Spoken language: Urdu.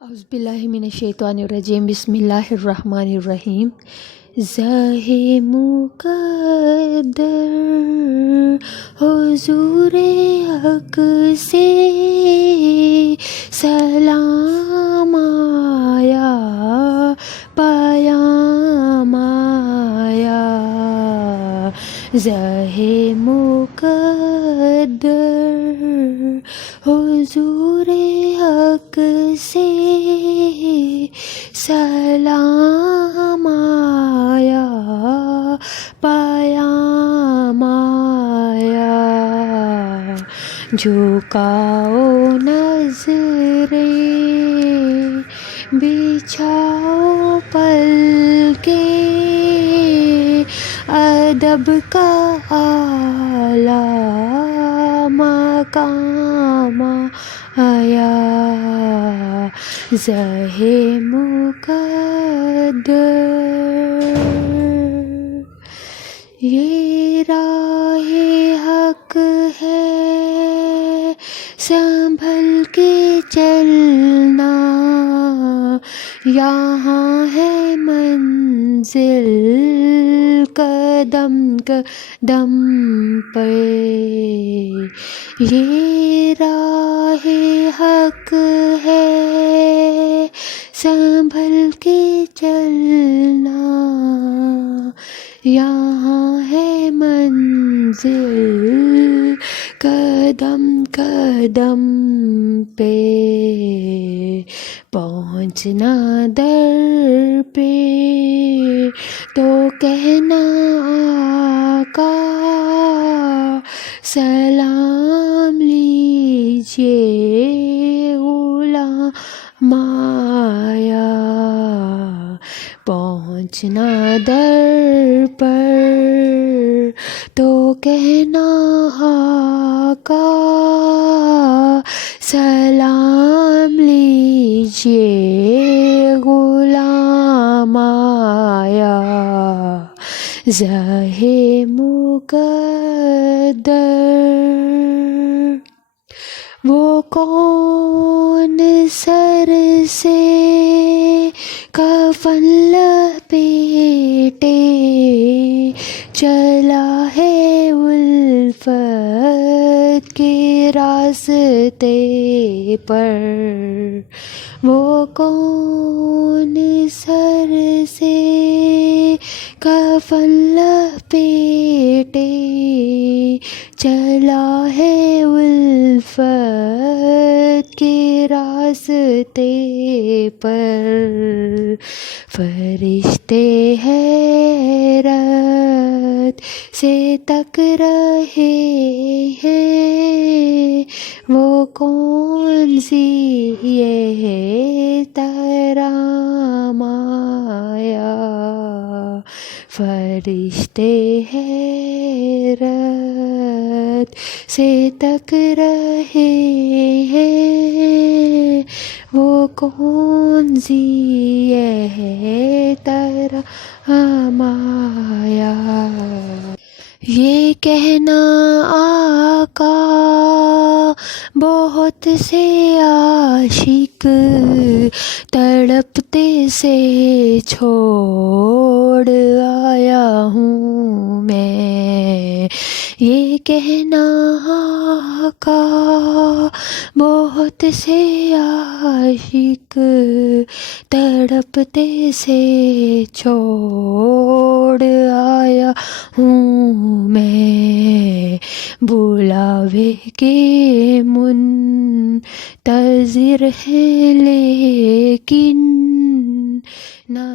اعوذ باللہ من الشیطان الرجیم، بسم اللہ الرحمن الرحیم۔ زاہ مقدر حضور حق سے سلام آیا، پیام آیا۔ زاہ مقدر حضور حق سے سلام آیا، پیام آیا۔ جھکاؤ نظریں، بچھاؤ پلکیں، ادب کا اعلیٰ مقام آیا۔ زاہ مقدر، یہ راہ حق ہے، سنبھل کے چلنا، یہاں ہے منزل قدم قدم پہ۔ یہ راہ حق ہے، سنبھل کے چلنا، یہاں ہے منزل قدم قدم پہ۔ پہنچنا در پہ تو کہنا آقا، سلام لیجیے غلام آیا۔ پہنچنا در پر تو کہنا آقا، سلام لیجیے غلام آیا۔ زاہ مقدر، وہ کون سر سے کفن لپیٹے چلا ہے الفت کے راستے پر؟ وہ کون سر سے کفن لپیٹے چلا ہے الفت کے راستے پر؟ فرشتے حیرت سے تک رہے ہیں، وہ کون سی یہ ترام آیا؟ فرشتے حیرت سے تک رہے ہیں، وہ کون سی یہ ترام آیا؟ یہ کہنا آقا، بہت سے عاشق تڑپتے سے چھوڑ آیا ہوں میں۔ یہ کہنا آقا، بہت سے عاشق تڑپتے سے چھوڑ آیا ہوں میں۔ بلاوے کے منتظر ہیں لیکن نہ